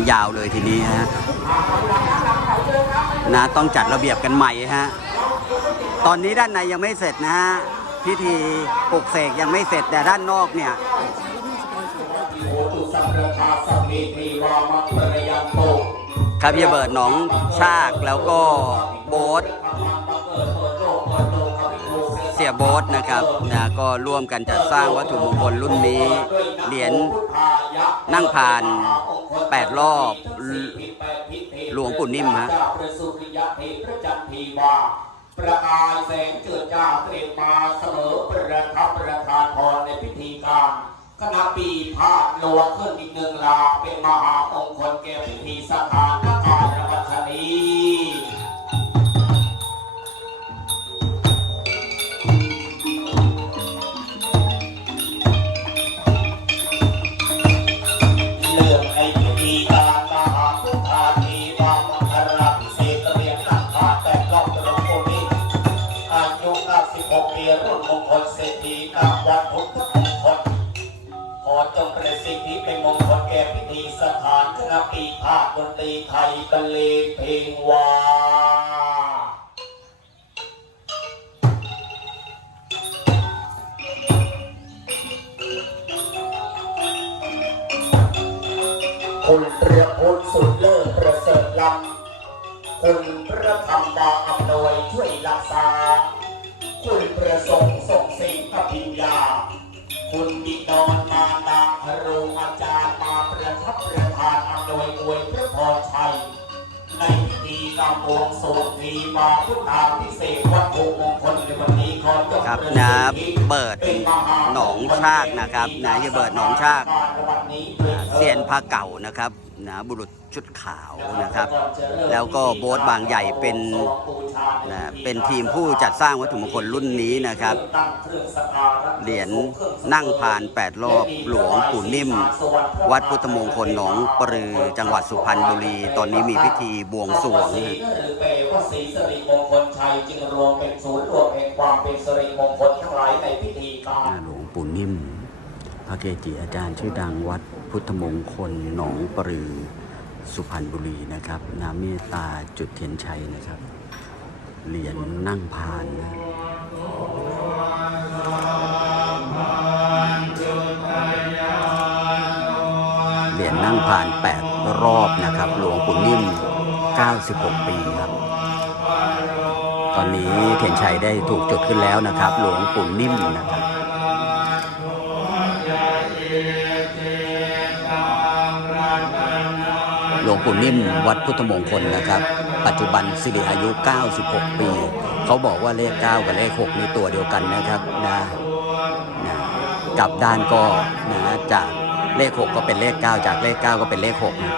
นะยาวเลยทีนี้ฮะนะต้องจัดระเบียบกันใหม่ฮะตอนนี้ด้านในยังไม่เสร็จนะฮะพิธีปลุกเสกยังไม่เสร็จแต่ด้านนอกเนี่ยครับพี่เบิร์ดหนองชากแล้วก็โบ๊ทเสียโบ๊ทนะครับนะก็ร่วมกันจัดสร้างวัตถุมงคลรุ่นนี้เหรียญ นั่งผ่าน 8 รอบหลวงปู่นิ่มฮะประกายแสงเจิดจ้าเตรียมมาเสมอประทับประทานพรในพิธีการคณะปีพาดลวงขึ้นอีกหนึ่งลาเป็นมหามงคลแก่พิธีสถา รามวัดพุทธมงคลขอจงประสิทธิเป็นมงคลแก่พิธีสถานคณะปีภาคดนตรีไทยบรรเลงเพลงวาคุณพระพุทสุดเลิศประเสริฐลำคุณพระธรรมบาอำนวยช่วยรักษา คุณประสงค์ส่งสิ่งอภิญญา คุณบิดอนมาดาครูอาจารย์มาประทับประทานอำนวยอวยพระพรชัย ในพิธีกรรมบวงสรวงทีมาพุทธาพิเศษวัตถุมงคลในวันนี้ขอจงครับประนะสิทธิเบิดหนองชากนะครับนะอย่าเบิดหนองชากเซียนพระเก่านะครับ นะบุรุษชุดขาวนะครับ แล้วก็โบ๊ทบางใหญ่เป็นนะเป็นทีมผู้จัดสร้างวัตถุมงคลรุ่นนี้นะครับ เหรียญนั่งพาน 8 รอบหลวงปู่นิ่ม วัดพุทธมงคลหนองปรือ จังหวัดสุพรรณบุรี ตอนนี้มีพิธีบวงสรวงสีนะหรือแปลว่าสีสิริมงคลชัยจึงรวมเป็นศูนย์รวม ริมงคลทั้งหลายในพิธีการะเกจิอาจารย์ชื่อดังวัดพุทธมงคลหนองปรือ สุพรรณบุรีนะครับน้ำเมตตาจุดเทียนชัยนะครับ เหรียญนั่งพานนะเหรียญนั่งผ่าน 8 รอบนะครับ หลวงปู่นิ่ม 96 ปีครับตอนนี้เทียนชัยได้ถูกจุดขึ้นแล้วนะครับ หลวงปู่นิ่มนะครับ วงปู่นิ่มวัดพุทธมงคลนะครับ ปัจจุบันสิริอายุ 96 ปี เขาบอกว่าเลข 9 กับเลข 6 นี่ตัวเดียวกันนะครับนะนะกลับด้านก็นะจากเลข 6 ก็เป็นเลข 9 จากเลข 9 ก็เป็นเลข6นะ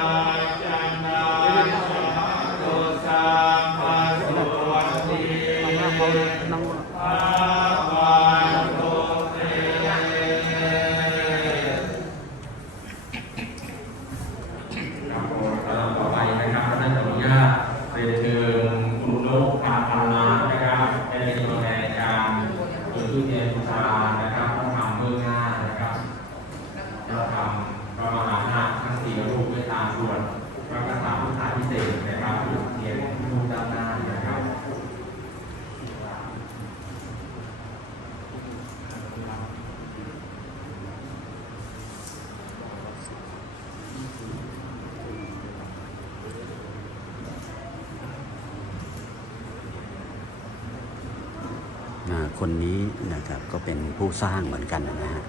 คนนี้นะครับก็เป็นผู้สร้างเหมือนกันนะฮะ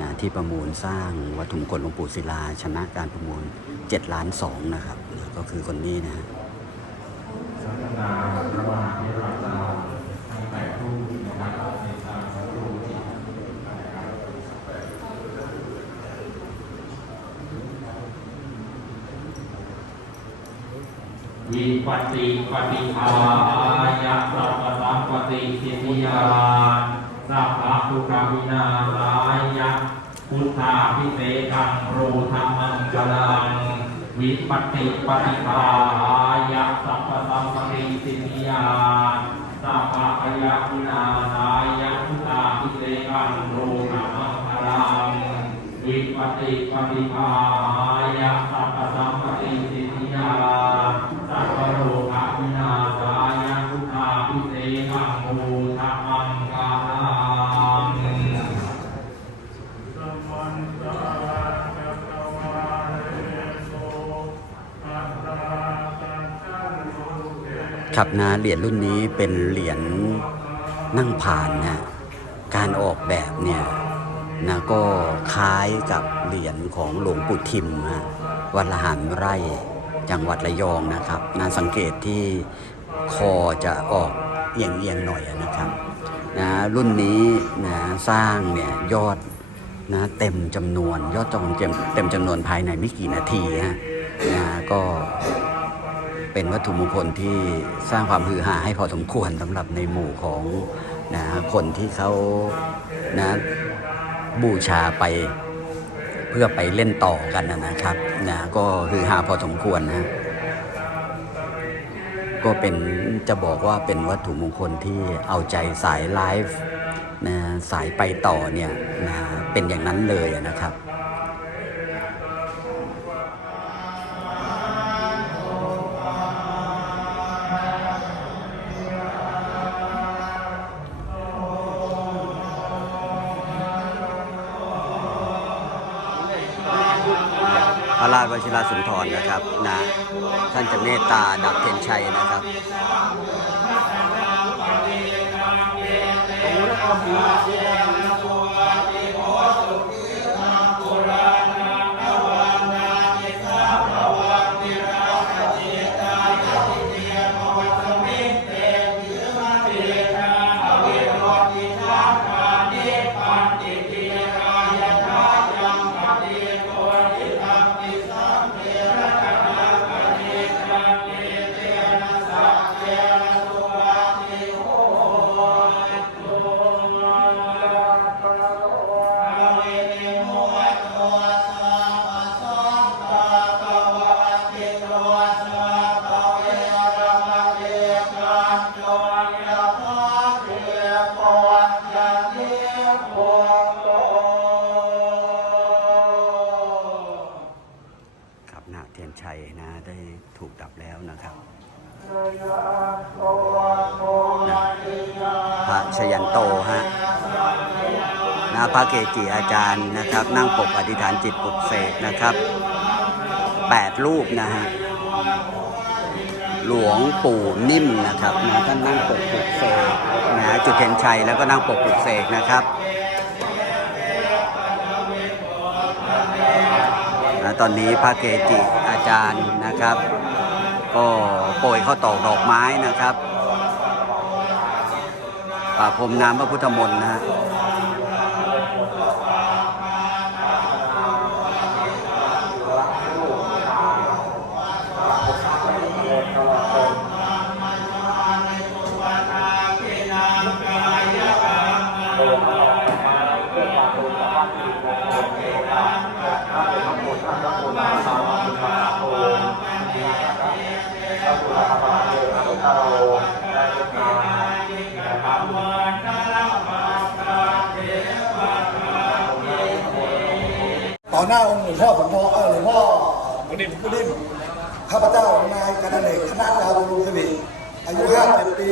นะที่ประมูลสร้างวัตถุมงคลหลวงปู่ศิลา ชนะการประมูล7ล้าน2นะครับนะก็คือคนนี้นะฮะสัฒนาพระมหาวิปดรูปนะครันตามสักรูปที่นะครับวิปัสสิปฏิภา รธรรมังกลัง วิปติปฏิภายะสัพพสัมปริสิมิยาสัพพะยาคุณารายะพุตาพิเศษกังโรธรรมังกลังวิวิปติปฏิภา ครับนะเหรียญรุ่นนี้เป็นเหรียญนั่งผ่านนะการออกแบบเนี่ยนะก็คล้ายกับเหรียญของหลวงปู่ทิมฮะวัดละหันไร่จังหวัดระยองนะครับนะสังเกตที่คอจะออกเอียงเอียงๆหน่อยนะครับนะรุ่นนี้นะสร้างเนี่ยยอดนะเต็มจำนวนยอดจองเต็มเต็มจำนวนภายในไม่กี่นาทีฮะนะก็ เป็นวัตถุมงคลที่สร้างความฮือฮาให้พอสมควรสำหรับในหมู่ของนะคนที่เขานะบูชาไปเพื่อไปเล่นต่อกันนะนะครับนะก็ฮือฮาพอสมควรนะก็เป็นจะบอกว่าเป็นวัตถุมงคลที่เอาใจสายไลฟ์นะสายไปต่อเนี่ยนะเป็นอย่างนั้นเลยนะครับ พระราชวชิราสุนทรนะครับนะท่านจะเมตตาดับเทียนชัยนะครับครับ ฮะนะพระเกจิอาจารย์นะครับ นั่งปกอธิษฐานจิตปลุกเสกนะครับแปดรูปนะฮะหลวงปู่นิ่มนะครับนะท่านนั่งปกปลุกเสกนะจุดเทียนชัยแล้วก็นั่งปกปลุกเสกนะครับนะตอนนี้พระเกจิอาจารย์นะครับ ก็โปรยข้าวตอกดอกไม้นะครับ ป่าพรมน้ำพระพุทธมนต์นะฮะ หน้าองค์หลวงพ่อสมพรเออหลวงพ่อบุดิมบุดิมข้าพเจ้านายกันเนกคณะดาวรุงสิริอายุ 50 ปี